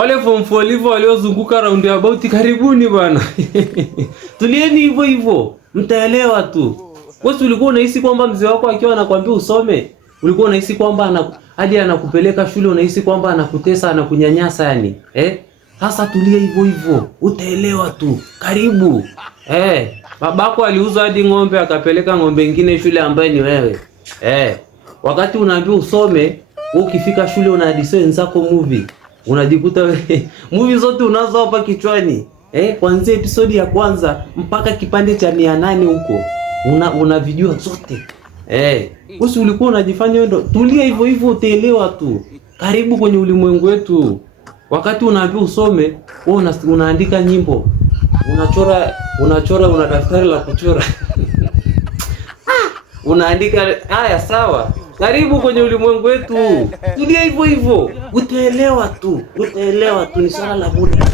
Wale form 4 livo waliozunguka round about, karibuni bwana. Tulieni hivyo hivyo, mtaelewa tu. Wewe ulikuwa unahisi kwamba mzee wako akiwa anakuambia usome, ulikuwa unahisi kwamba hadi anakupeleka shule, unahisi kwamba anakutesa, anakunyanyasa yani. Sasa tulia hivyo hivyo, utaelewa tu. Karibu. Babako aliuza hadi ng'ombe akapeleka ng'ombe nyingine shule ambaye ni wewe. Wakati unaambiwa usome, wewe ukifika shule unahadithia wenzako movie. Unajikuta movie zote unazo hapa kichwani. Kuanzia episode ya kwanza mpaka kipande cha 800 huko. Unavijua zote. Usi ulikuwa unajifanya wewe. Tulia hivyo hivyo, utaelewa tu. Karibu kwenye ulimwengu wetu. Wakati unaambiwa usome, wewe unaandika nyimbo. Unachora una daftari la kuchora. Unaandika haya, sawa. Karibu kwenye ulimwengu wetu. Tulia hivyo hivyo. Utaelewa tu. Ni swala la muda.